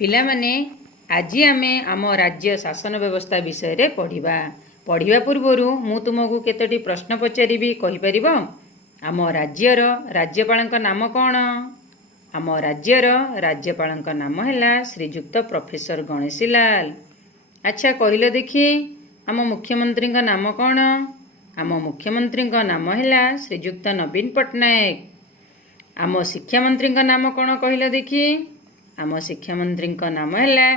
ପିଲାମାନେ ଆଜି ଆମେ ଆମ ରାଜ୍ୟ ଶାସନ ବ୍ୟବସ୍ଥା ବିଷୟରେ ପଢ଼ିବା ପୂର୍ବରୁ ମୁଁ ତୁମକୁ କେତୋଟି ପ୍ରଶ୍ନ ପଚାରିବି, କହିପାରିବ? ଆମ ରାଜ୍ୟର ରାଜ୍ୟପାଳଙ୍କ ନାମ କ'ଣ? ଆମ ରାଜ୍ୟର ରାଜ୍ୟପାଳଙ୍କ ନାମ ହେଲା ଶ୍ରୀଯୁକ୍ତ ପ୍ରଫେସର ଗଣେଶୀଲାଲ। ଆଚ୍ଛା କହିଲ ଦେଖି, ଆମ ମୁଖ୍ୟମନ୍ତ୍ରୀଙ୍କ ନାମ କ'ଣ? ଆମ ମୁଖ୍ୟମନ୍ତ୍ରୀଙ୍କ ନାମ ହେଲା ଶ୍ରୀଯୁକ୍ତ ନବୀନ ପଟ୍ଟନାୟକ। ଆମ ଶିକ୍ଷାମନ୍ତ୍ରୀଙ୍କ ନାମ କ'ଣ କହିଲ ଦେଖି? ଆମ ଶିକ୍ଷାମନ୍ତ୍ରୀଙ୍କ ନାମ ହେଲା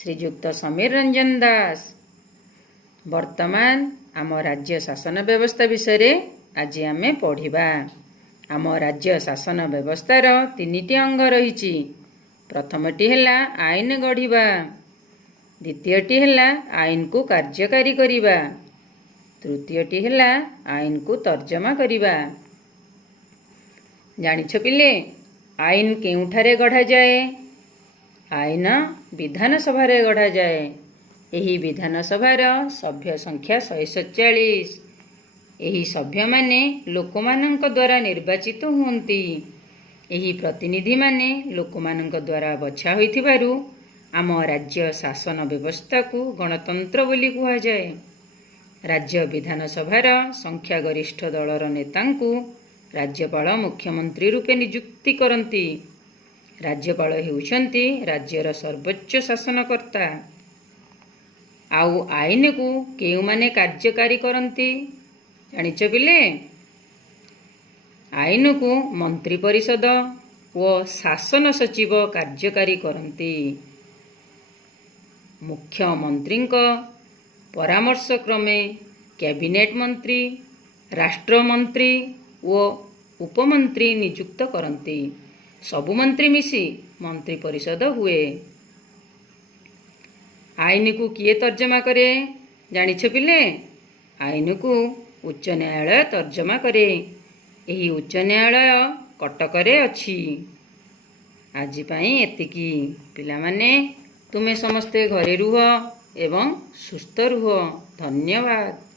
ଶ୍ରୀଯୁକ୍ତ ସମୀର ରଞ୍ଜନ ଦାସ। ବର୍ତ୍ତମାନ ଆମ ରାଜ୍ୟ ଶାସନ ବ୍ୟବସ୍ଥା ବିଷୟରେ ଆଜି ଆମେ ପଢ଼ିବା। ଆମ ରାଜ୍ୟ ଶାସନ ବ୍ୟବସ୍ଥାର ତିନିଟି ଅଙ୍ଗ ରହିଛି। ପ୍ରଥମଟି ହେଲା ଆଇନ ଗଢ଼ିବା, ଦ୍ୱିତୀୟଟି ହେଲା ଆଇନକୁ କାର୍ଯ୍ୟକାରୀ କରିବା, ତୃତୀୟଟି ହେଲା ଆଇନକୁ ତର୍ଜମା କରିବା। ଜାଣିଛ ପିଲେ, ଆଇନ କେଉଁଠାରେ ଗଢ଼ାଯାଏ? ଆଇନ ବିଧାନସଭାରେ ଗଢ଼ାଯାଏ। ଏହି ବିଧାନସଭାର ସଭ୍ୟ ସଂଖ୍ୟା 147। ଏହି ସଭ୍ୟମାନେ ଲୋକମାନଙ୍କ ଦ୍ୱାରା ନିର୍ବାଚିତ ହୁଅନ୍ତି। ଏହି ପ୍ରତିନିଧିମାନେ ଲୋକମାନଙ୍କ ଦ୍ୱାରା ବଛା ହୋଇଥିବାରୁ ଆମ ରାଜ୍ୟ ଶାସନ ବ୍ୟବସ୍ଥାକୁ ଗଣତନ୍ତ୍ର ବୋଲି କୁହାଯାଏ। ରାଜ୍ୟ ବିଧାନସଭାର ସଂଖ୍ୟାଗରିଷ୍ଠ ଦଳର ନେତାଙ୍କୁ ରାଜ୍ୟପାଳ ମୁଖ୍ୟମନ୍ତ୍ରୀ ରୂପେ ନିଯୁକ୍ତି କରନ୍ତି। ରାଜ୍ୟପାଳ ହେଉଛନ୍ତି ରାଜ୍ୟର ସର୍ବୋଚ୍ଚ ଶାସନକର୍ତ୍ତା। ଆଉ ଆଇନକୁ କେଉଁମାନେ କାର୍ଯ୍ୟକାରୀ କରନ୍ତି ଜାଣିଛ ପିଲେ? ଆଇନକୁ ମନ୍ତ୍ରୀ ପରିଷଦ ଓ ଶାସନ ସଚିବ କାର୍ଯ୍ୟକାରୀ କରନ୍ତି। ମୁଖ୍ୟମନ୍ତ୍ରୀଙ୍କ ପରାମର୍ଶ କ୍ରମେ କ୍ୟାବିନେଟ୍ ମନ୍ତ୍ରୀ, ରାଷ୍ଟ୍ରମନ୍ତ୍ରୀ ଓ ଉପମନ୍ତ୍ରୀ ନିଯୁକ୍ତ କରନ୍ତି। ସବୁ ମନ୍ତ୍ରୀ ମିଶି ମନ୍ତ୍ରୀ ପରିଷଦ ହୁଏ। ଆଇନକୁ କିଏ ତର୍ଜମା କରେ ଜାଣିଛ ପିଲେ? ଆଇନକୁ ଉଚ୍ଚ ନ୍ୟାୟାଳୟ ତର୍ଜମା କରେ। ଏହି ଉଚ୍ଚ ନ୍ୟାୟାଳୟ କଟକରେ ଅଛି। ଆଜି ପାଇଁ ଏତିକି। ପିଲାମାନେ, ତୁମେ ସମସ୍ତେ ଘରେ ରୁହ ଏବଂ ସୁସ୍ଥ ରୁହ। ଧନ୍ୟବାଦ।